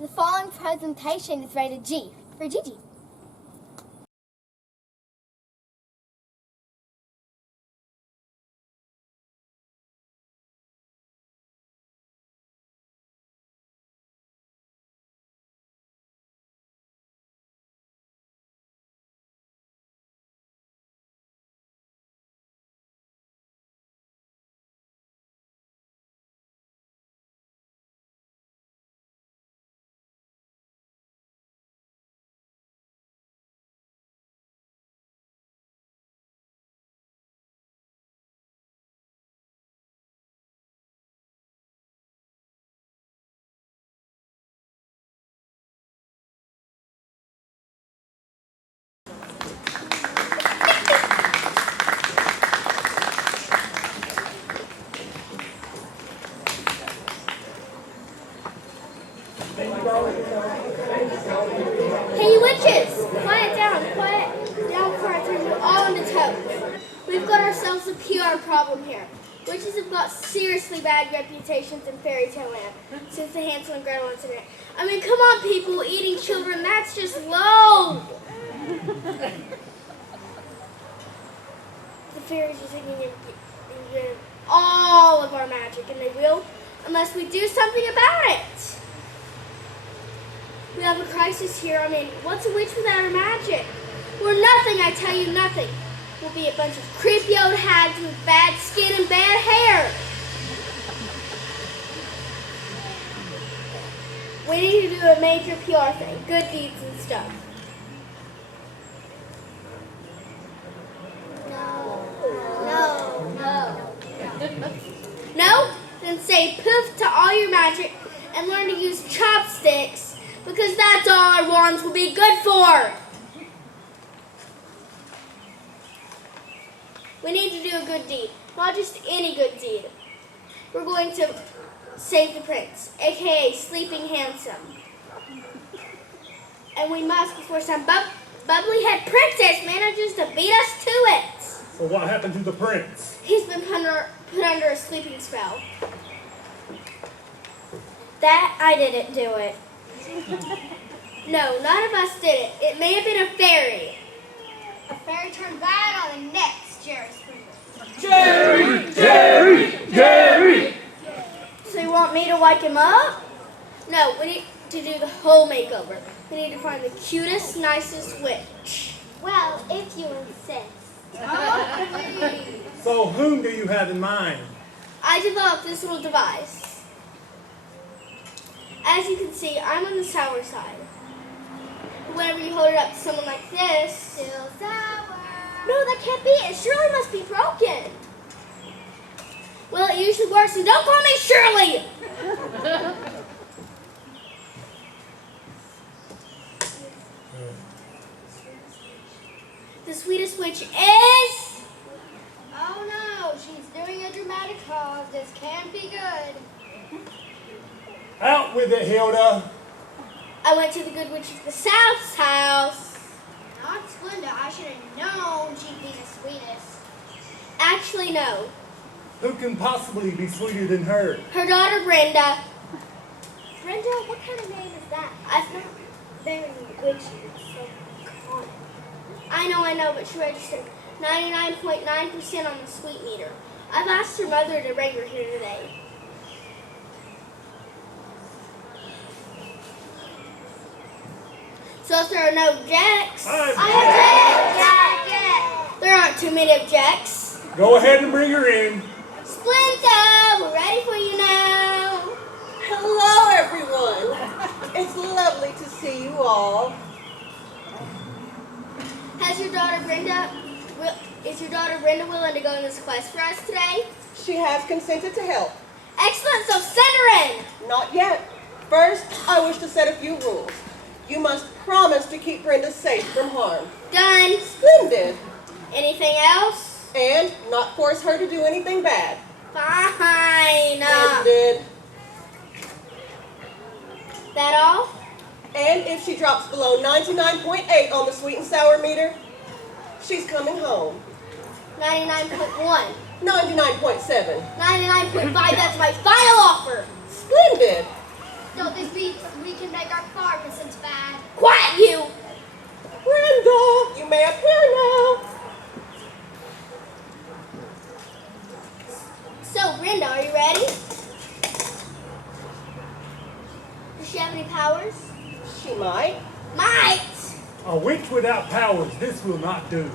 The following presentation is rated G for Gigi. Hey, you witches! Quiet down before I turn you all into toads. We've got ourselves a PR problem here. Witches have got seriously bad reputations in fairy tale land since the Hansel and Gretel incident. I mean, come on, people, eating children, that's just low! The fairies are taking rid of all of our magic, and they will unless we do something about it. We have a crisis here. I mean, what's a witch without her magic? We're nothing, I tell you, nothing. We'll be a bunch of creepy old hags with bad skin and bad hair. We need to do a major PR thing, good deeds and stuff. No? Then say poof to all your magic and learn to use chopsticks, because that's all our wands will be good for. We need to do a good deed, not just any good deed. We're going to save the prince, aka Sleeping Handsome. And we must before some bubbly head princess manages to beat us to it. So what happened to the prince? He's been put under a sleeping spell. That I didn't do it. No, none of us did it. It may have been a fairy. A fairy turned bad on the next Jerry Springer. Jerry! Jerry! Jerry! So you want me to wake him up? No, we need to do the whole makeover. We need to find the cutest, nicest witch. Well, if you insist. So whom do you have in mind? I developed this little device. As you can see, I'm on the sour side. Whenever you hold it up to someone like this... Still sour. No, that can't be. It surely must be broken. Well, it usually works, and don't call me Shirley! The sweetest witch is... Oh no, she's doing a dramatic pause. This can't be good. Out with it, Hilda! I went to the good witch of the South's house. Not Splenda. I should have known she'd be the sweetest. Actually, no. Who can possibly be sweeter than her? Her daughter, Brenda. Brenda, what kind of name is that? I've not... Very witchy. It's so common. I know, but she registered 99.9% on the sweet meter. I've asked her mother to bring her here today. So if there are no objects... There aren't too many objects. Go ahead and bring her in. Splenda, we're ready for you now. Hello, everyone. It's lovely to see you all. Is your daughter Brenda willing to go on this quest for us today? She has consented to help. Excellent, so send her in. Not yet. First, I wish to set a few rules. You must promise to keep Brenda safe from harm. Done. Splendid. Anything else? And not force her to do anything bad. Fine. Splendid. That all? And if she drops below 99.8 on the sweet and sour meter, she's coming home. 99.1. 99.7. 99.5, that's my final offer. Splendid. So this means we can make our pharmacist bad. Quiet, you! Brenda, you may appear now. So, Brenda, are you ready? Does she have any powers? She might. Might! A witch without powers, this will not do.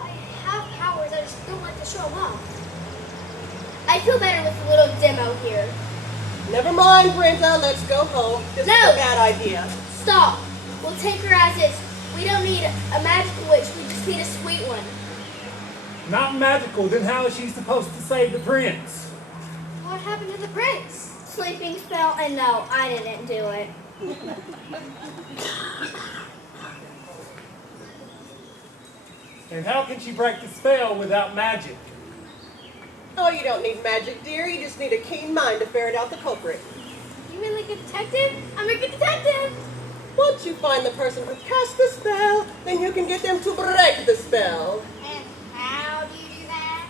I have powers, I just don't like to show them off. I feel better with a little demo here. Never mind, Brenda. Let's go home. This No. is a bad idea. Stop! We'll take her as is. We don't need a magical witch, we just need a sweet one. Not magical, then how is she supposed to save the prince? What happened to the prince? Sleeping spell, and no, I didn't do it. And how can she break the spell without magic? Oh, you don't need magic, dear. You just need a keen mind to ferret out the culprit. You mean like a detective? I'm a good detective! Once you find the person who cast the spell, then you can get them to break the spell. And how do you do that?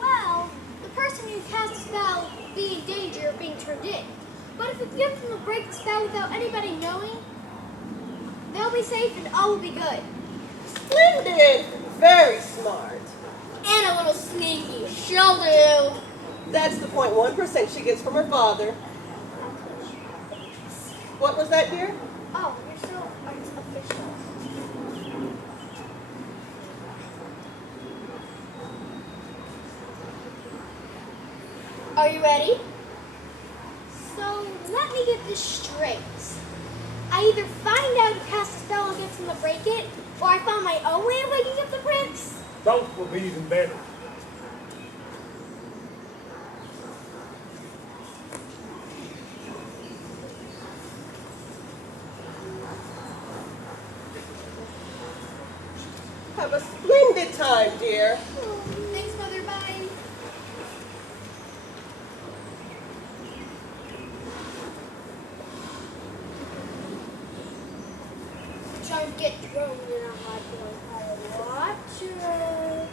Well, the person who cast the spell will be in danger of being turned in. But if we give them to break the spell without anybody knowing, they'll be safe and all will be good. Splendid! Very smart. And a little sneaky. She'll do. That's the 0.1% she gets from her father. What was that, dear? Oh, you're so artificial. Are you ready? So, let me get this straight. I either find out who cast the spell and gets them to break it, or I found my own way of waking up the prince. Both will be even better. Have a splendid time, dear. Thanks, Mother. Bye. Don't get thrown in a hot boy water.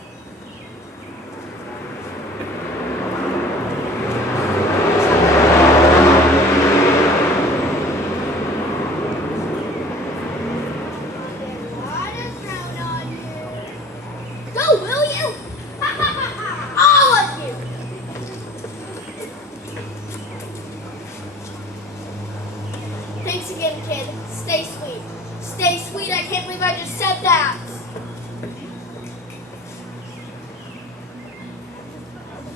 Go, will you? All of you! Thanks again, kid. Stay sweet. Stay sweet. I can't believe I just said that.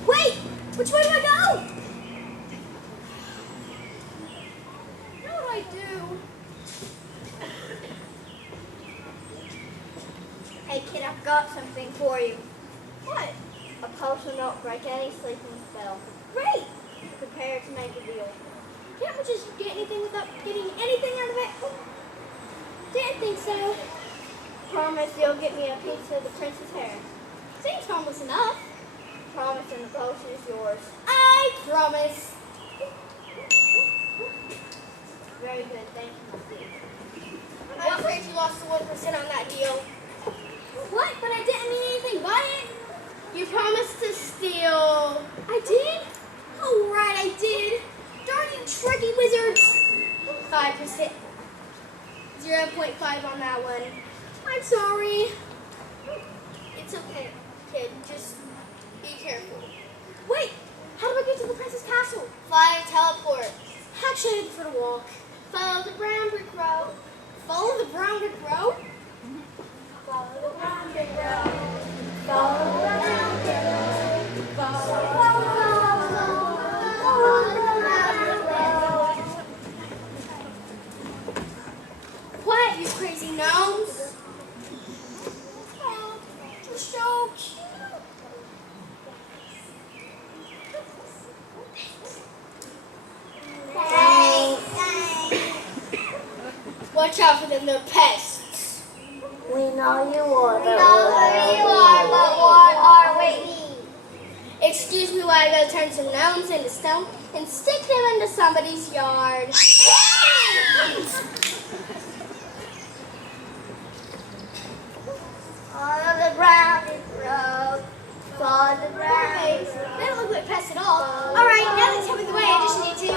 Wait! Which way do I go? What do I do? Hey, kid, I've got something for you. What? A potion won't break any sleeping spell. Great! Prepare to make a deal. Can't we just get anything without getting anything out of it? Didn't think so. Promise you'll get me a piece of the prince's hair. Seems harmless enough. Promise and the potion is yours. I promise. Very good, thank you. I'm afraid you lost the 1% on that deal. What? But I didn't mean anything by it. You promised to steal. I did? Oh, right, I did. Darn you tricky wizards. 5%. 0.5 on that one. I'm sorry. It's okay, kid. Just be careful. Wait, how do I get to the prince's castle? Fly or teleport. Actually, I prefer to walk. Follow the brown brick road. Follow the brown brick road? Follow the brown brick road. Follow the brown brick road. Follow the brown brick road. What, you crazy gnomes? Oh, you're so cute. Watch out for them, they're pests. We know you are. We know who you are, but what are we? Excuse me while I go turn some gnomes into stone and stick them into somebody's yard. On the brown road, follow the brown They don't look like pests at all. All right, now that tell me the way, I just need to.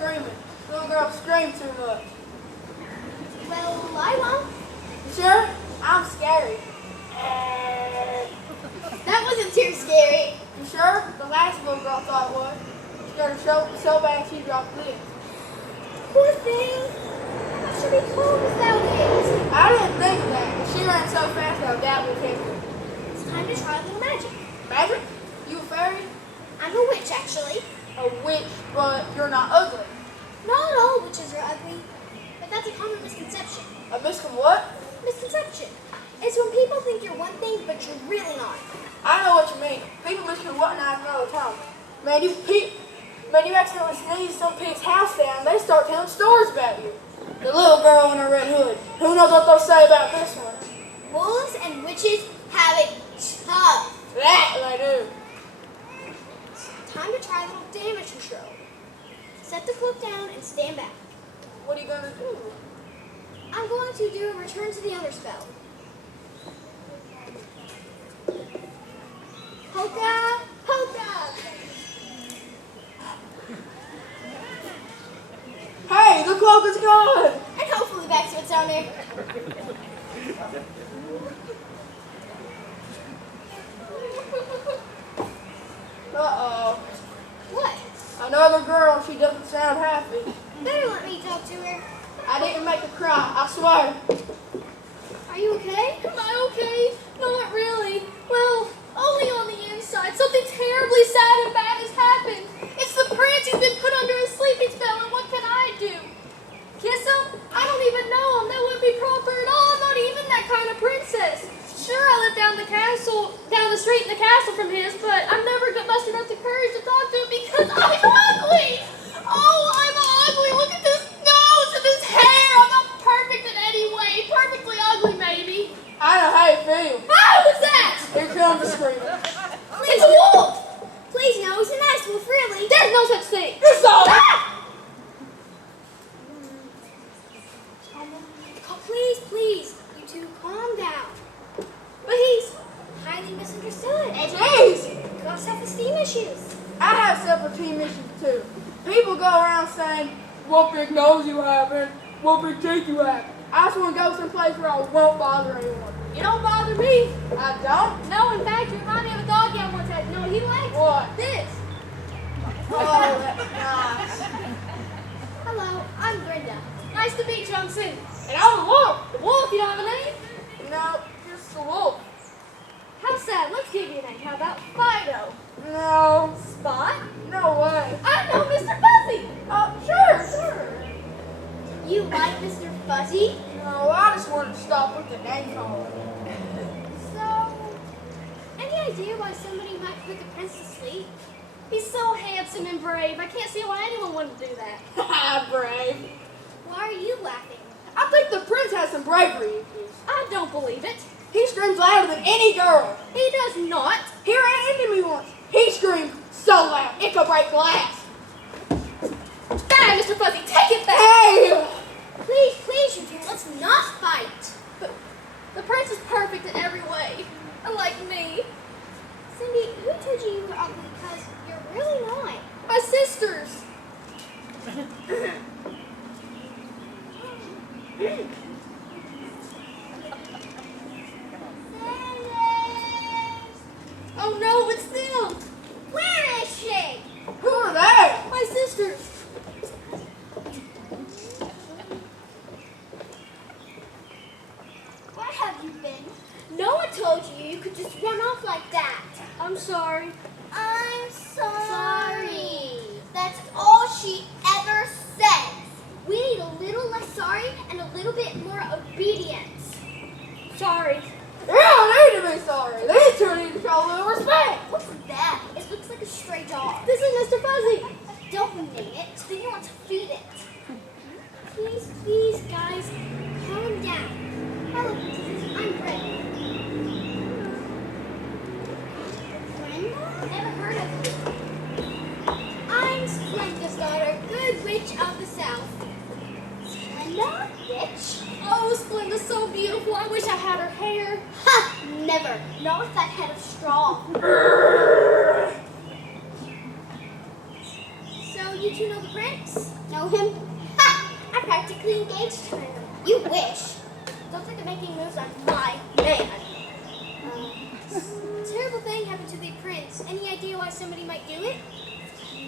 screaming. Little girl screamed too much. Well, I won't. You sure? I'm scary. That wasn't too scary. You sure? The last little girl thought it was. She got her so bad she dropped this. Poor thing. I should be cold without it. I didn't think of that, but she ran so fast that dad would hit her. It's time to try a little magic. Magic? You a fairy? I'm a witch, actually. A witch, but you're not ugly. Not all witches are ugly, but that's a common misconception. A miscon what? Misconception. It's when people think you're one thing, but you're really not. I know what you mean. People miscon what and I all the time. Man, you accidentally sneeze some pig's house down, they start telling stories about you. The little girl in her red hood. Who knows what they'll say about this one? Wolves and witches have it tough. That they do. Time to try a little damage control. Set the cloak down and stand back. What are you gonna do? I'm going to do a return to the other spell. Polka, polka. Hey, the cloak is gone! And hopefully back to its owner. Uh-oh. What? Another girl, she doesn't sound happy. Better let me talk to her. I didn't make her cry, I swear. Are you okay? Am I okay? Not really. Well, only on the inside. Something terribly sad and bad has happened. It's the prince. He's been put under a sleeping spell, and what can I do? Kiss him? I don't even know him. That wouldn't be proper at all. I'm not even that kind of princess. Sure, I live down the street in the castle from his, but I've never mustered up the courage to talk to him because I'm ugly. Oh, I'm ugly. Look at this nose and this hair. I'm not perfect in any way. Perfectly ugly, maybe. I know how you feel. Ah, what's that? Here comes the screaming. It's a wolf. Please, no, it's a nice wolf, really. There's no such thing. You're so Please, you two calm down. But he's... Highly misunderstood. Jeez! Got self-esteem issues. I have self-esteem issues too. People go around saying, what big nose you have and what big teeth you have. I just want to go someplace where I won't bother anyone. You don't bother me. I don't? No, in fact, you remind me of a dog I once had. You know what he likes? What? This. Oh, that's nice. Hello, I'm Brenda. Nice to meet you, I'm Cindy. And I'm a wolf. Wolf, you don't have a name? No, just a wolf. How sad. Let's give you a name. How about Fido? No. Spot? No way. I know Mr. Fuzzy. Sure. You like Mr. Fuzzy? No, I just wanted to stop with the name calling. So, any idea why somebody might put the prince to sleep? He's so handsome and brave. I can't see why anyone wouldn't do that. Brave. Why are you laughing? I think the prince has some bravery issues. I don't believe it. He screams louder than any girl. He does not. He ran into me once. He screamed so loud it could break glass. Bad, Mr. Fuzzy. Take it back. Hey! Please, you two, let's not fight. But the prince is perfect in every way. Unlike me. Cindy, who told you you were ugly? Because you're really not. My sisters. Oh no, it's them. Where is she? Who are they? My sisters. Where have you been? No one told you could just run off like that. I'm sorry. I'm sorry. That's all she ever says. We need a little less sorry and a little bit more obedience. Sorry. They don't need to be sorry. These two need to show a little respect. What's that? It looks like a stray dog. This is Mr. Fuzzy. Don't name it. Then you want to feed it. Please, guys, calm down. Hello, princesses. I'm Brenda. Brenda? Never heard of you. I'm Splenda's daughter, good witch of the south. Splenda? Witch? Oh, Splenda's so beautiful. I wish I had her hair. Ha! Never. Not with that head of straw. So you two know the prince? Know him? Ha! I practically engaged to him. You wish. Don't think of making moves on my man. A terrible thing happened to the prince. Any idea why somebody might do it?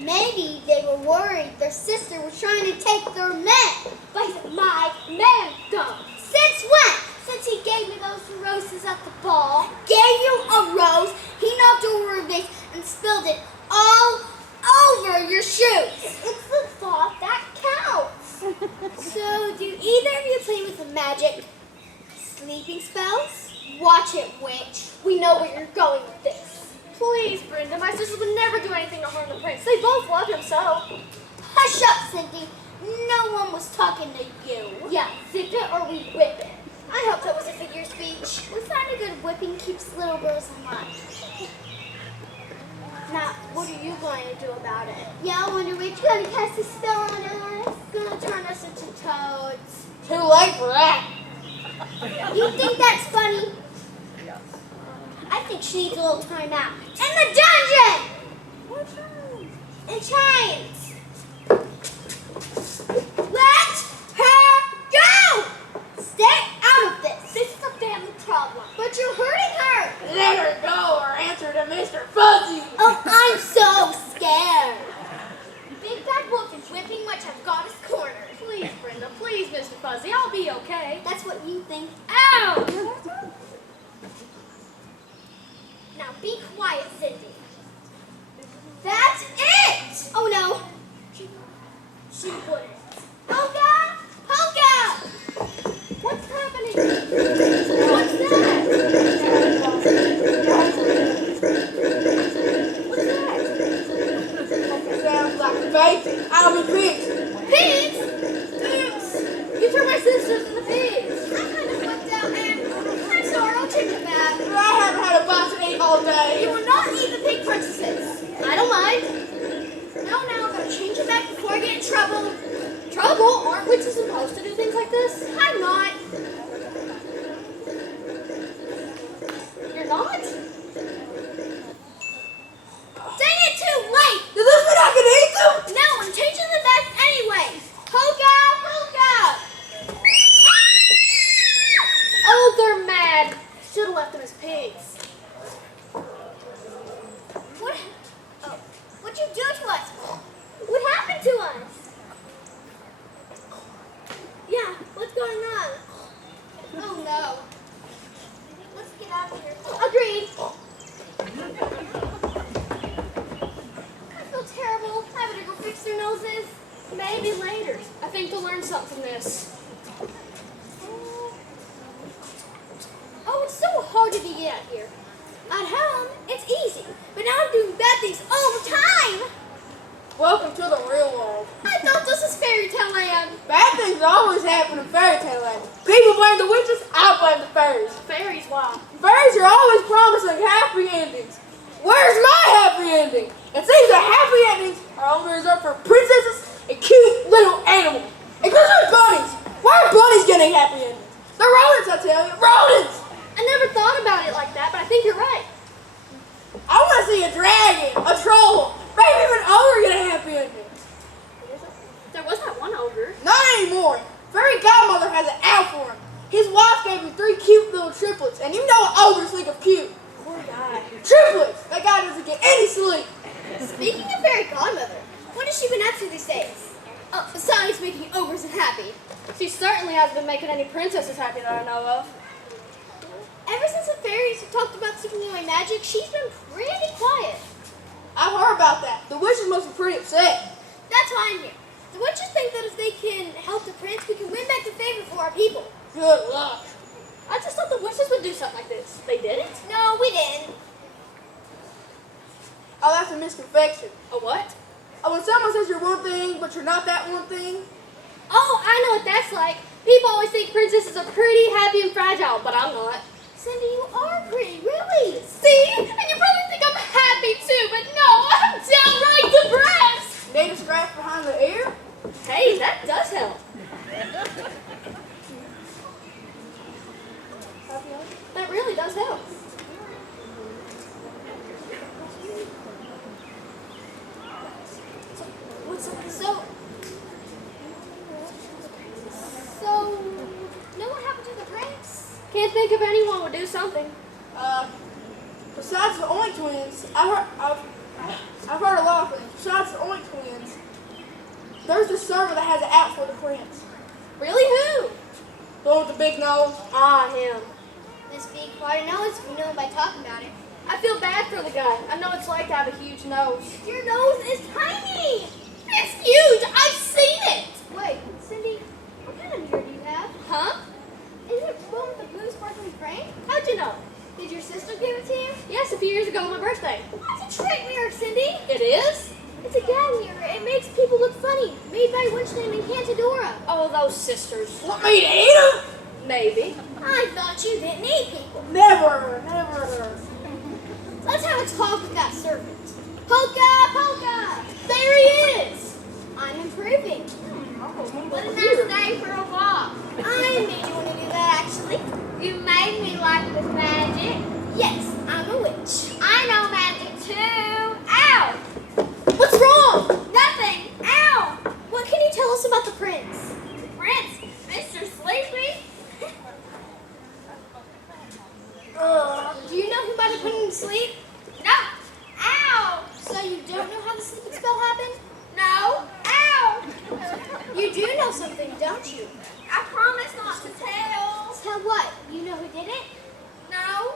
Maybe they were worried their sister was trying to take their man. But my man, though. Since when? Since he gave me those roses at the ball. Gave you a rose, he knocked over a vase and spilled it all over your shoes. It's the thought that counts. So, do either of you play with the magic? Sleeping spells? Watch it, witch. We know where you're going with this. Please, Brenda, my sisters would never do anything to harm the prince. They both love him so. Hush up, Cindy. No one was talking to you. Yeah, zip it or we whip it. I hope that was a figure of speech. We find a good whipping keeps little girls in line. Now, what are you going to do about it? Yeah, I wonder which gonna cast a spell on us. It's gonna turn us into toads. Too late for that. You think that's funny? I think she needs a little time out. In the dungeon! What's wrong? In chains! Let her go! Stay out of this! This is a family problem. But you're hurting her! Let her go or answer to Mr. Fuzzy. Oh, I'm so scared! Big Bad Wolf and Whipping Witch have got us cornered. Please, Brenda, please, Mr. Fuzzy, I'll be okay. That's what you think. Ow! Now be quiet, Cindy. That's it! Oh no. She wouldn't. Holka! Holka! What's happening? What's that? Sounds like a baby. I'll be pigs. Pigs? Pigs? You turned my sisters into pigs. I'm kind of flipped out, man. I'm sorry, I'll take it back. I haven't had a bite to eat all day. You will not eat the pig princesses. I don't mind. No, I've got to change it back before I get in trouble. Trouble? Aren't witches supposed to do things like this? I'm not. You're not? Dang it, too late. Does this mean I can eat them? No, I'm changing them back anyway. Holka! Holka! Oh, they're mad. Should have left them as pigs. What? Oh, what'd you do to us? What happened to us? Yeah, what's going on? Oh no. Let's get out of here. Agreed. I feel terrible. I better go fix their noses. Maybe later. I think they'll learn something from this. Oh, it's so hard to get out here. At home, it's easy. But now I'm doing bad things all the time. Welcome to the real world. I thought this was fairy tale land. Bad things always happen in fairy tale land. People blame the witches, I blame the fairies. Fairies, why? Fairies are always promising happy endings. Where's my happy ending? It seems that happy endings are only reserved for princesses and cute little animals. Including bunnies. Why are bunnies getting happy endings? They're rodents, I tell you. Rodents! I never thought about it like that, but I think you're right. I want to see a dragon, a troll, maybe even an ogre get a happy ending. There was that one ogre. Not anymore. Fairy godmother has an owl for him. His wife gave him 3 cute little triplets, and you know what ogres think of cute. Poor guy. Triplets! That guy doesn't get any sleep. Speaking of fairy godmother, what has she been up to these days? Besides making ogres happy. She certainly hasn't been making any princesses happy that I know of. Ever since the fairies have talked about taking away magic, she's been pretty quiet. I've heard about that. The witches must be pretty upset. That's why I'm here. The witches think that if they can help the prince, we can win back the favor for our people. Good luck. I just thought the witches would do something like this. They didn't? No, we didn't. Oh, that's a misconception. A what? Oh, when someone says you're one thing, but you're not that one thing. Oh, I know what that's like. People always think princesses are pretty, happy, and fragile, but I'm not. Cindy, you are pretty, really. See? And you probably think I'm happy too, but no, I'm downright depressed. Need a scratch behind the ear? Hey, that does help. That really does help. So, what's up with Can't think of anyone would do something. Besides the Oink twins, I've heard a lot of things. Besides the Oink twins, there's a server that has an app for the prince. Really, who? The one with the big nose. Ah, him. This big part knows we know by talking about it. I feel bad for the guy. I know it's like to have a huge nose. Your nose is tiny. It's huge. I've seen it. Wait, Cindy, what kind of mirror do you have? Huh? Is it the one with the blue sparkling frame? How'd you know? Did your sister give it to you? Yes, a few years ago on my birthday. That's a trick mirror, Cindy. It is? It's a gag mirror. It makes people look funny. Made by Winston and Cantadora. Oh, those sisters. Want me to eat them? Maybe. I thought you didn't eat people. Never. Let's have a talk with that servant. Polka, Polka! There he is. I'm improving. What a nice day for a walk. I made you want to do that, actually. You made me like with magic. Yes, I'm a witch. I know magic too. Ow! What's wrong? Nothing. Ow! What can you tell us about the prince? Prince, Mr. Sleepy. Do you know who might have put him to sleep? No. Ow! So you don't know how the sleeping spell happened? No. Ow! You do know something, don't you? I promise not to tell. Tell what? You know who did it? No.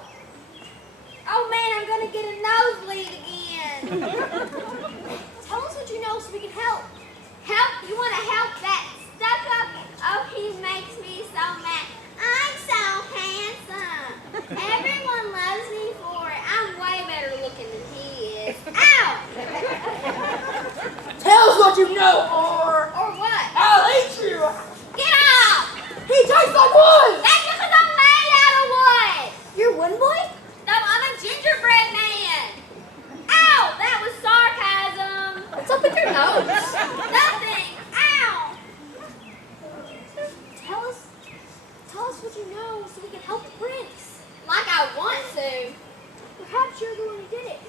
Oh man, I'm gonna get a nosebleed again. Tell us what you know so we can help. Help? You want to help that stuck up? Oh, he makes me so mad. I'm so handsome. Everyone loves me for it. I'm way better looking than he is. Ow! Tell us what you know, or Or what? I'll eat you. Get out! He tastes like wood. That's because I'm made out of wood. You're a wooden boy? No, I'm a gingerbread man. Ow! That was sarcasm. What's up with your nose? Nothing. Ow! Tell us what you know so we can help the prince. Like I want to. Perhaps you're the one who did it.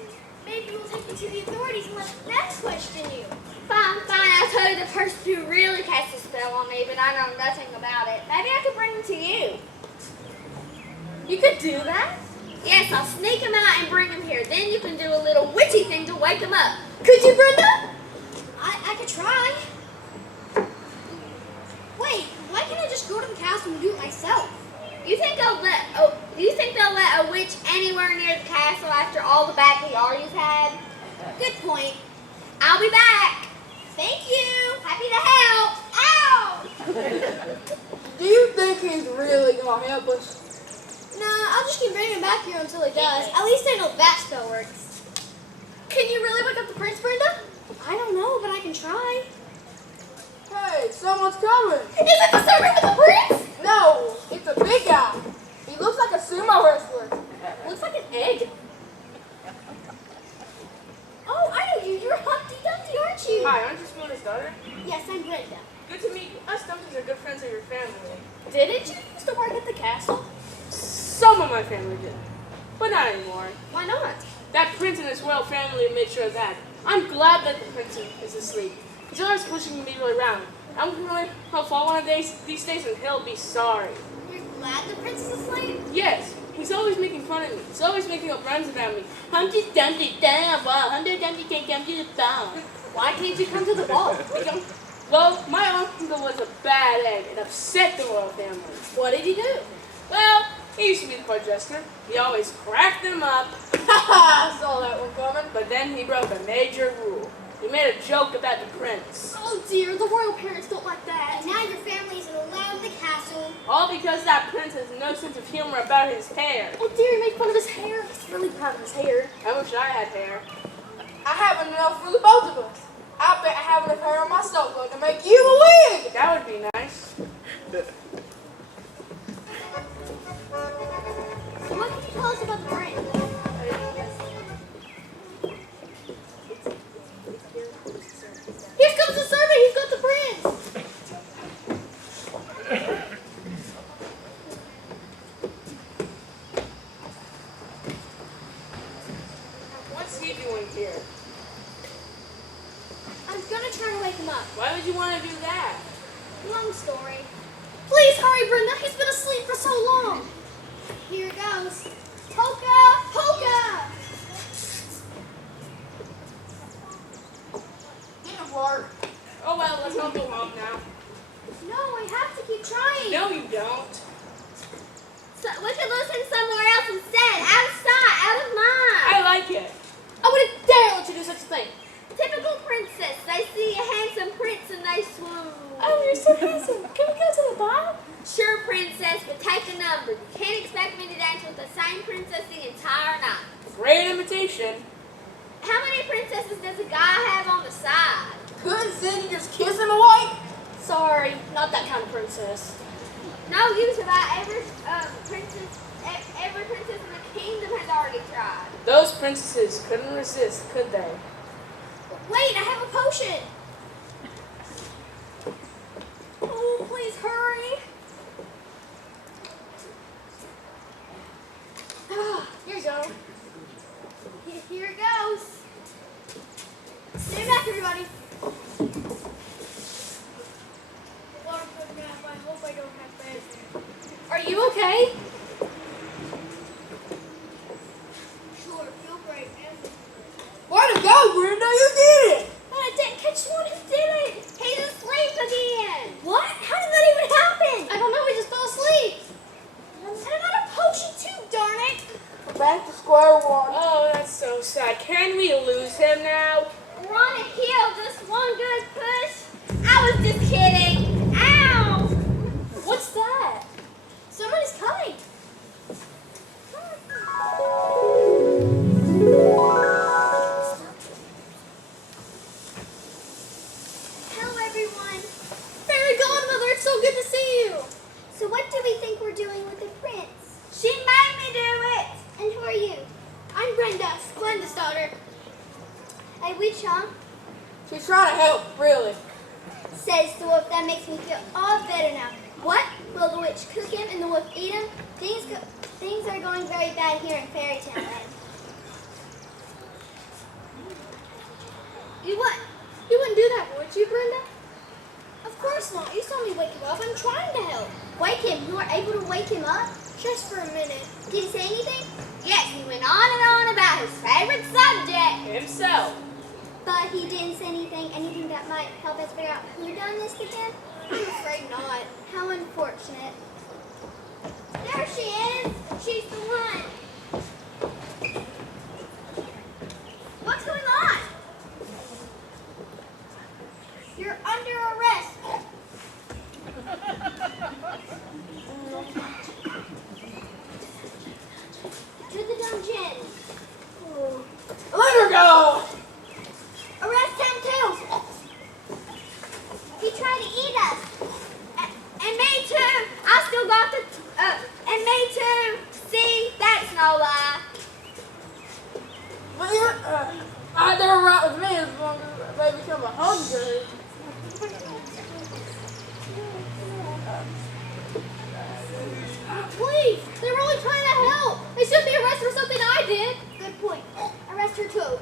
Maybe we'll take you to the authorities and let them question you. Fine. I'll tell you the person who really cast a spell on me, but I know nothing about it. Maybe I could bring him to you. You could do that? Yes, I'll sneak him out and bring him here. Then you can do a little witchy thing to wake him up. Could you, Brenda? I could try. Wait, why can't I just go to the castle and do it myself? You think they'll let a witch anywhere near the castle after all the bad PR you've had? Good point. I'll be back. Thank you. Happy to help. Ow! Do you think he's really gonna help us? Nah, I'll just keep bringing him back here until he does. At least I know that spell works. Can you really wake up the prince, Brenda? I don't know, but I can try. Hey, someone's coming. Is it the servant with the prince? No, it's a big guy. He looks like a sumo wrestler. Looks like an egg. Oh, I know you. You're Humpty Dumpty, aren't you? Hi, aren't you Spoon's daughter? Yes, I'm Brenda. Good to meet you. Us Dumptys are good friends of your family. Didn't you used to work at the castle? Some of my family did, but not anymore. Why not? That prince and his royal family made sure of that. I'm glad that the prince is asleep. He's always pushing me around. I'm going to fall one of these days and he'll be sorry. You're glad the prince is asleep? Yes, he's always making fun of me. He's always making up rhymes about me. Humpty Dumpty down, well, Humpty Dumpty can't come to the ball. Why can't you come to the ball? Well, my uncle was a bad egg and upset the royal family. What did he do? Well, he used to be the court jester. He always cracked them up, I saw that one coming. but then he broke a major rule. He made a joke about the prince. Oh dear, the royal parents don't like that. And now your family isn't allowed in the castle. All because that prince has no sense of humor about his hair. Oh dear, he made fun of his hair. He's really proud of his hair. I wish I had hair. I have enough for the both of us. I bet I have enough hair on myself though, to make you a wig. That would be nice. So what can you tell us about the prince? Here comes the servant. He's got the prince. What's he doing here? I'm gonna try to wake him up. Why would you want to do that? Long story. Please hurry, Brenda. He's been asleep for so long. Here goes. Polka! Polka! Didn't work. Oh well, let's all go home now. No, we have to keep trying. No, you don't. So we could listen somewhere else instead. Out of sight, out of mind. I like it. I wouldn't dare let you do such a thing. Typical princess. They see a handsome prince and they swoon. Oh, you're so handsome. Can we go to the bar? Sure, princess, but take a number. You can't expect me to dance with the same princess the entire night. Great invitation. How many princesses does a guy have on the side? Couldn't Cindy just kiss him away? Sorry, not that kind of princess. No use about every princess. Every princess in the kingdom has already tried. Those princesses couldn't resist, could they? Wait, I have a potion. Oh, please hurry. Here you go. Here it goes. Stand back, everybody. Waterproof map. I hope I don't have bad hair. Are you okay? Sure, feel great. Way to go, Brenda. You did it. But I didn't catch the one who did it. He's asleep again. What? How did that even happen? I don't know. He just fell asleep. And another potion too, darn it. We're back to square one. Oh, that's so sad. Can we lose him now? Run and kill just one good push. I was just kidding. Ow! What's that? Somebody's coming. Hello, everyone. Fairy Godmother, it's so good to see you. So what do we think we're doing with the prince? She made me do it. And who are you? I'm Brenda, Splenda's daughter. A witch, huh? She's trying to help, really. Says the wolf. That makes me feel all better now. What? Will the witch cook him and the wolf eat him? Things are going very bad here in Fairy Town Land. You wouldn't do that, would you, Brenda? Of course not. You saw me wake him up. I'm trying to help. Wake him. You were able to wake him up? Just for a minute. Did he say anything? Yes, he went on and on about his favorite subject. Himself. But he didn't say anything that might help us figure out who done this to him? I'm afraid not. How unfortunate. There she is. She's the one. What's going on? You're under arrest. To the dungeon. Let her go. Arrest him too. He tried to eat us. And me too. I still got the. And me too. See, that's no lie. But they're right with me as long as they become 100. Please, they were only trying to help. They shouldn't be arrested for something I did. Good point. Arrest her too.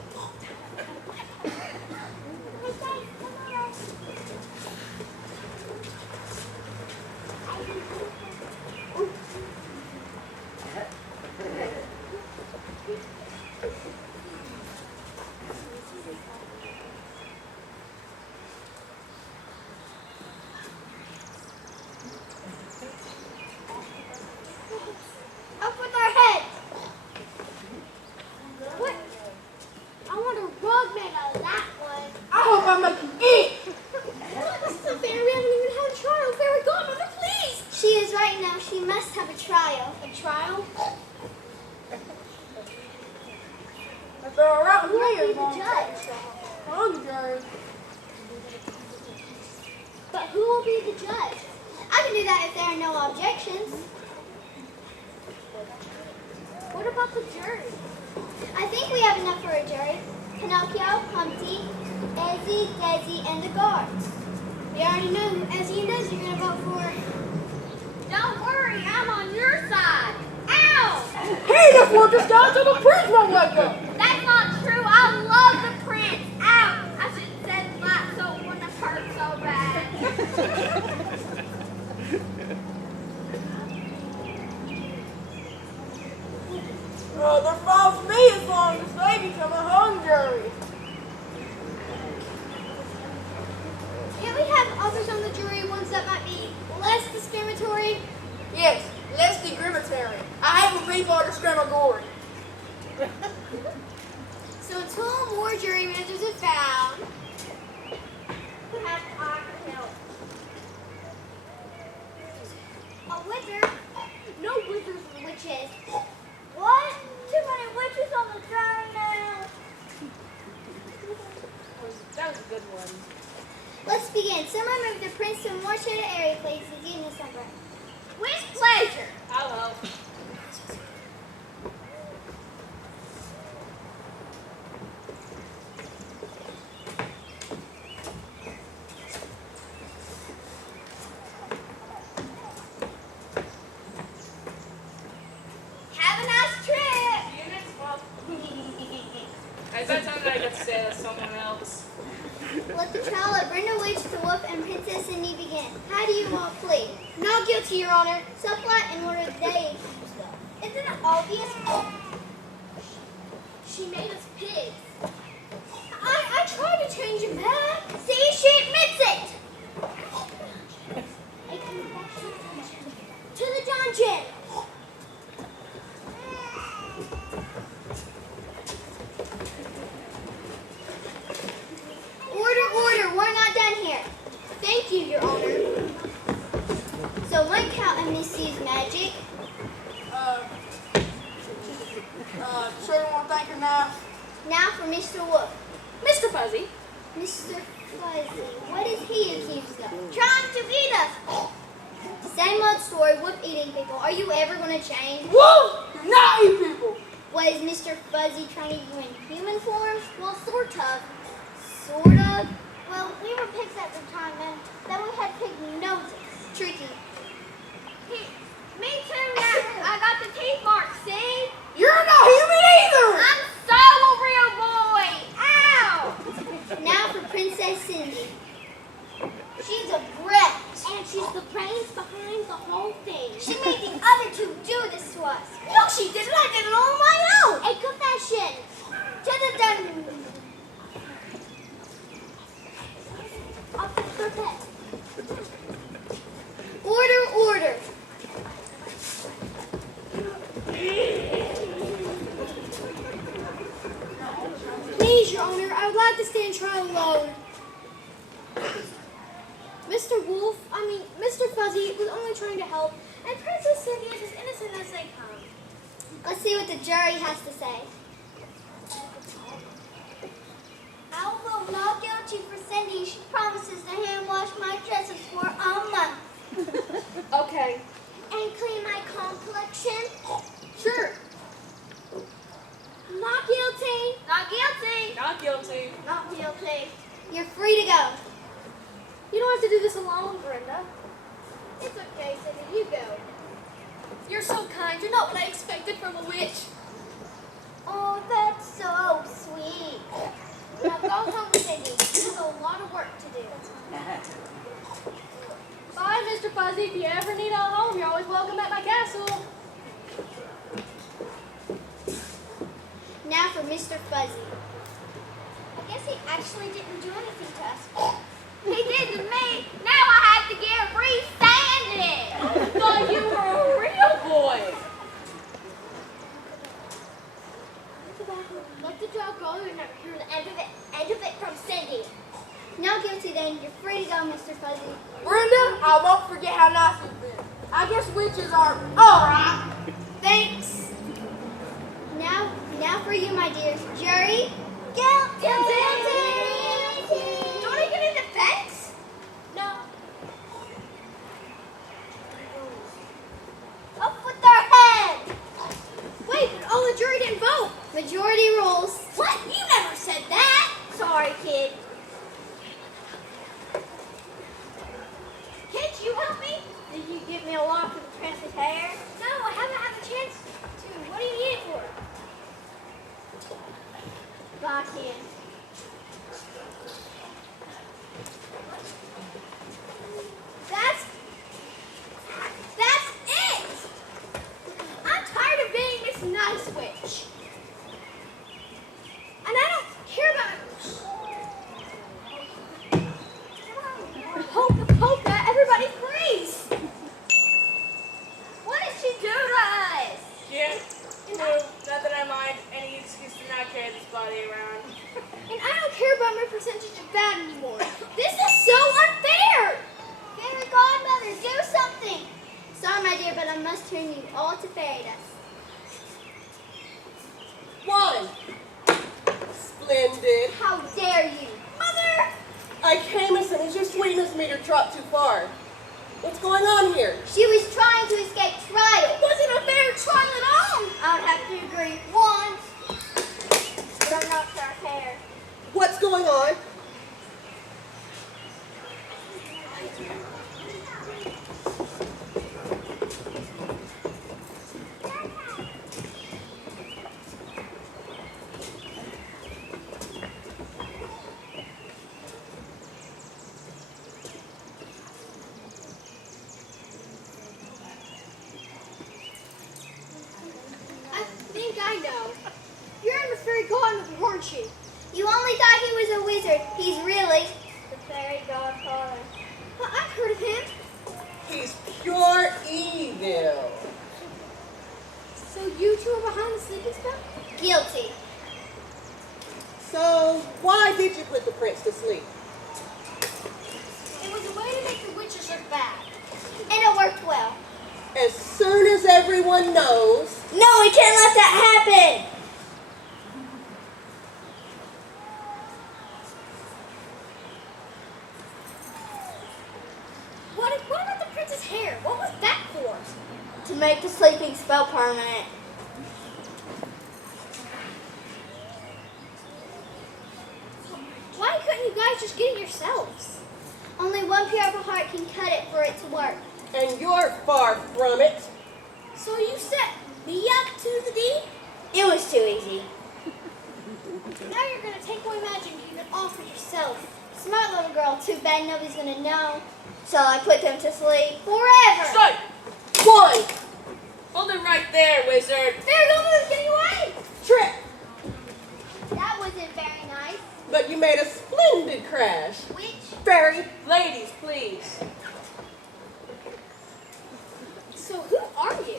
Up with our heads. What? I want a rug made out of that one. I hope I make you eat. This is unfair. We haven't even had a trial. Fairy Godmother, please. She is right now. She must have a trial. A trial? If they're right with Who will me be as the long as judge? they're 100. But who will be the judge? I can do that if there are no objections. What about the jury? I think we have enough for a jury. Pinocchio, Humpty, Ezzy, Desi, and the guards. We already know who Ezzy and Desi are going to vote for. Don't worry, I'm on your side. Ow! Hey, that's what just got to the prince won't wake up. That's not true. I love the prince. Ow! I should have said that so it wouldn't have hurt so bad. Yes, less discriminatory. I hate when people are discriminatory. So until more jury members are found, have our help. A wizard? No wizards and witches. What? Too many witches on the jury now. That was a good one. Let's begin. Someone move the prince to a more shaded area, please. Begin this number. With pleasure. I'll help. Have a nice trip. See you next month. At that time I got to say that someone else. Let the trial of Brenda Witch, the Wolf, and Princess Cindy begin. How do you all plead? Not guilty, Your Honor. Supply in order they. Isn't it obvious? She made us pigs. I tried to change it back. See, she admits it. To the dungeon. Order, we're not done here. Thank you, Your Honor. So one count of Missy's magic. Sure you want to thank her now? Now for Mr. Wolf. Mr. Fuzzy. Mr. Fuzzy, what is he accused of? Trying to eat us. Same old story, Wolf eating people. Are you ever going to change? Wolf! Not you people! What, is Mr. Fuzzy trying to you in human form? Well, sort of. Sort of? Well, we were pigs at the time, and then we had pig noses. Tricky. Me too now. I got the teeth marks, see? You're not human either! I'm so a real boy. Ow! Now for Princess Cindy. She's a brat. And she's the brains behind the whole thing. She made the other two do this to us. No, she didn't. I did it all on my own. A confession. To the dungeon. Order. Please, Your Honor, I would like to stand trial alone. Mr. Fuzzy was only trying to help, and Princess Cindy is as innocent as they come. Let's see what the jury has to say. I will vote not guilty for Cindy. She promises to hand wash my dresses for a month. Okay. And clean my complexion. Sure. Not guilty. Not guilty. Not guilty. Not guilty. You're free to go. You don't have to do this alone, Brenda. It's okay, Cindy. You go. You're so kind. You're not what I expected from a witch. Oh, that's so sweet. Now go home, Cindy. You have a lot of work to do. Bye, Mr. Fuzzy. If you ever need a home, you're always welcome at my castle. Now for Mr. Fuzzy. I guess he actually didn't do anything to us. He did to me. Now I have to get re-sanded. I thought you were a real boy. Let the dog go and never hear the end of it from Cindy. Not guilty then. You're free to go, Mr. Fuzzy. Brenda, I won't forget how nice you've been. I guess witches are alright. Thanks. Now for you, my dear. Jury. Guilty. Don't I get a defense? No. Up with their head. Wait, oh, the jury didn't vote. Majority rules. What? You never said that. Sorry, kid. Can't you help me? Did you give me a lock of the prince's hair? No, I haven't had the chance to. What do you need it for? Back in. That's it. I'm tired of being this nice witch. And I don't care about Holka, Polka, everybody freeze. turn you all to fairy dust. 1. Splendid. How dare you? Mother! I came as soon as your sweetness meter dropped too far. What's going on here? She was trying to escape trial. It wasn't a fair trial at all. I would have to agree. 1. But not her hair. What's going on? I know. You're in the fairy godmother, weren't you? You only thought he was a wizard. He's really the fairy godfather. Well, I've heard of him. He's pure evil. So you two are behind the sleeping spell? Guilty. So, why did you put the prince to sleep? It was a way to make the witches look bad. And it worked well. As soon as everyone knows. No, we can't let that happen. What about the prince's hair? What was that for? To make the sleeping spell permanent. Why couldn't you guys just get it yourselves? Only one pure of a heart can cut it for it to work. And you're far from it. So you set me up to the deed? It was too easy. Now you're going to take away magic you can offer yourself. Smart little girl, too bad nobody's gonna know. So I put them to sleep forever. Strike! 1. Hold it right there, wizard. Fairy godmother's getting away! Trick. That wasn't very nice. But you made a splendid crash. Which? Fairy. Ladies, please. So who are you?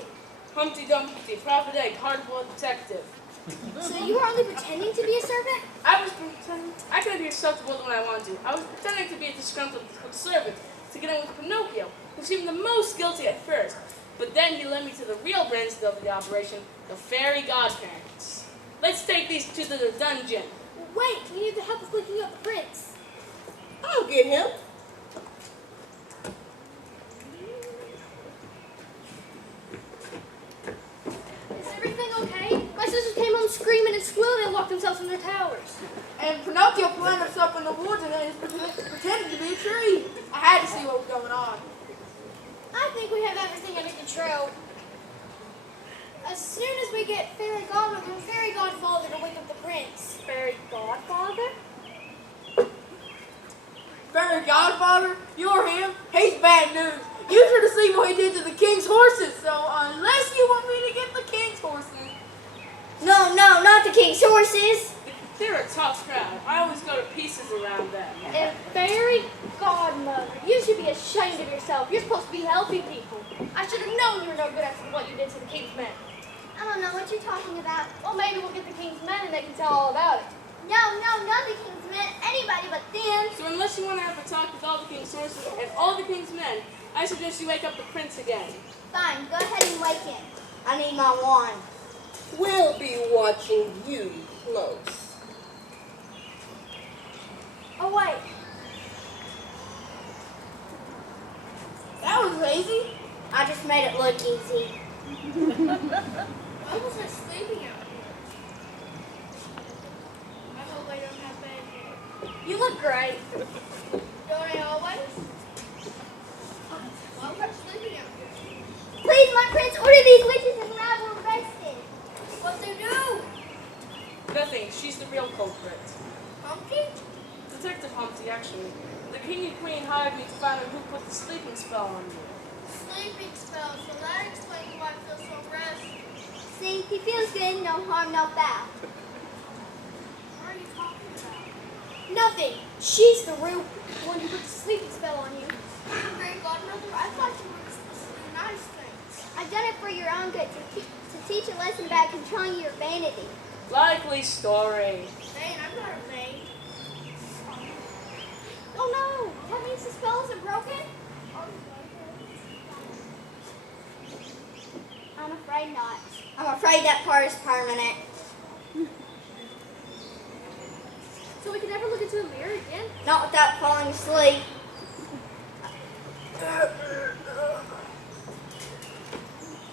Humpty Dumpty, Prophet Egg, hard-boiled detective. So you were only pretending to be a servant? I was pretending. I could be acceptable when I wanted to. I was pretending to be a disgruntled servant to get in with Pinocchio, who seemed the most guilty at first. But then he led me to the real brains of the operation, the fairy godparents. Let's take these two to the dungeon. Wait, we need the help of waking up the prince. I'll get him. Is everything okay? My sisters came home screaming and squealing and locked themselves in their towers. And Pinocchio planted himself in the woods and then pretended to be a tree. I had to see what was going on. I think we have everything under control. As soon as we get Fairy Godmother and Fairy Godfather to wake up the prince. Fairy Godfather? Fairy Godfather, you're him. He's bad news. You should have seen what he did to the king's horses. So unless you want me to get the king's horses. No, not the king's horses. They're a tough crowd. I always go to pieces around them. And Fairy Godmother, you should be ashamed of yourself. You're supposed to be helping people. I should have known you were no good after what you did to the king's men. I don't know what you're talking about. Well, maybe we'll get the king's men and they can tell all about it. No, not the king's men. Anybody but them. So unless you want to have a talk with all the king's horses and all the king's men, I suggest you wake up the prince again. Fine, go ahead and wake him. I need my wand. We'll be watching you close. Oh, wait. That was easy. I just made it look easy. Why was I sleeping out here? I hope I don't have bad hair. You look great. Don't I always? Why was I sleeping out here? Please, my prince, order these witches and rabble arrested. What'd they do? Nothing. She's the real culprit. Humpty? Detective Humpty, actually. The king and queen hired me to find out who put the sleeping spell on you. Sleeping spell, so that explains why I feel so rested. See, he feels good, no harm, no foul. What are you talking about? Nothing. She's the real one who put the sleeping spell on you. Fairy Godmother, I thought you were supposed to do nice things. I've done it for your own good, to teach a lesson about controlling your vanity. Likely story. Man, I'm not a maid. Oh no! That means the spell isn't broken? not. I'm afraid that part is permanent. So we can never look into a mirror again? Not without falling asleep.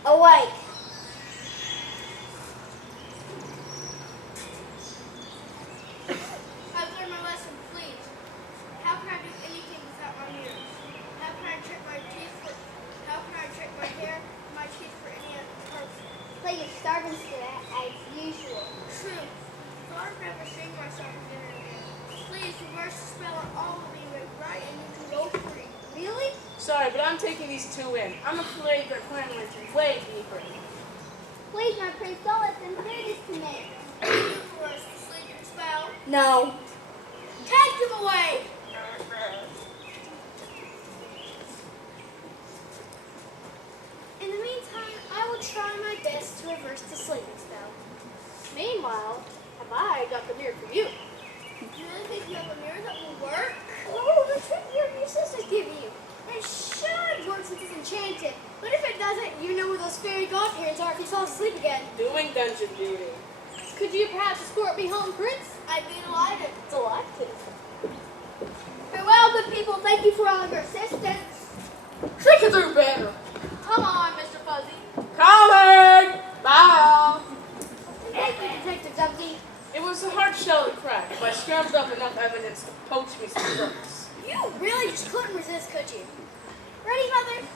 Awake. I've learned my lesson, please. How can I do anything without my mirror? How can I trick my teeth for, how can I trick my hair and my teeth for any other purpose? Please, starting to that as usual. True. Thought I'd never sing myself again and again. Please reverse the spell and all will be right and you can go free. Really? Sorry, but I'm taking these two in. I'm afraid their plan went way deeper. Please, my prince, don't let them do this to me. Reverse the sleeping spell. No. Take them away! In the meantime, I will try my best to reverse the sleeping spell. Meanwhile, have I got the mirror for you? Do you really think you have a mirror that will work? Oh, the trick your sisters give you. It should work since it's enchanted. But if it doesn't, you know where those fairy godparents are if you fall asleep again. Doing dungeon duty. Could you perhaps escort me home, Prince? I'd be delighted. Delighted? Farewell, good people. Thank you for all of your assistance. She can do better. Come on, Mr. Fuzzy. Coming! Bye! Thank you, Detective Dumpty. It was a hard shell to crack, but I scrambled up enough evidence to poach me some books. You really just couldn't resist, could you? Ready, Mother?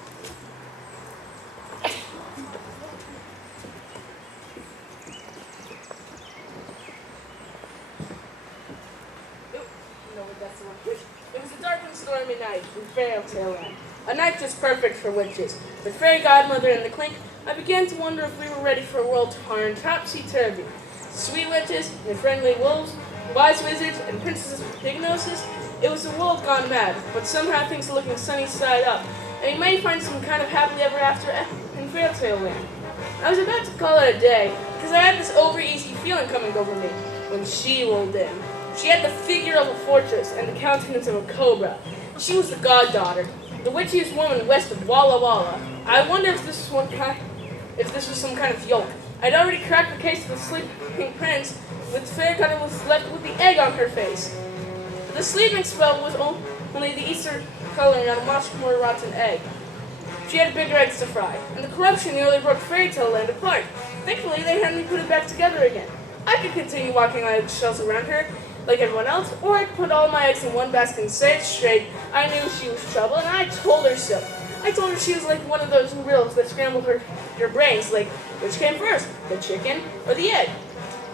It was a dark and stormy night in Fairy Tale Land. A night just perfect for witches. With Fairy Godmother and the Clink, I began to wonder if we were ready for a world torn topsy-turvy. Sweet witches and friendly wolves, wise wizards and princesses with big noses. It was a world gone mad, but somehow things are looking sunny side up, and you may find some kind of happily ever after in Fairy Tale Land. I was about to call it a day, because I had this over-easy feeling coming over me, when she rolled in. She had the figure of a fortress and the countenance of a cobra. She was the goddaughter, the witchiest woman west of Walla Walla. I wonder if this was some kind of yoke. I'd already cracked the case of the sleeping prince, with the fairy godmother was left with the egg on her face. The sleeping spell was only the Easter coloring on a much more rotten egg. She had bigger eggs to fry, and the corruption nearly broke Fairy Tale Land apart. Thankfully, they had me put it back together again. I could continue walking on eggshells around her, like everyone else, or I could put all my eggs in one basket and say it straight. I knew she was trouble, and I told her so. I told her she was like one of those riddles that scrambled her brains, like which came first, the chicken or the egg.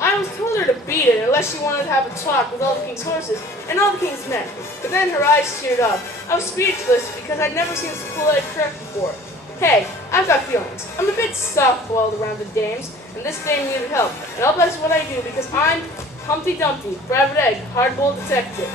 I was told her to beat it unless she wanted to have a talk with all the king's horses and all the king's men. But then her eyes teared up. I was speechless because I'd never seen this full egg crack before. Hey, I've got feelings. I'm a bit soft-boiled around the dames, and this dame needed help. And I'll bet it's what I do because I'm Humpty Dumpty, rabbit egg, hard-boiled detective.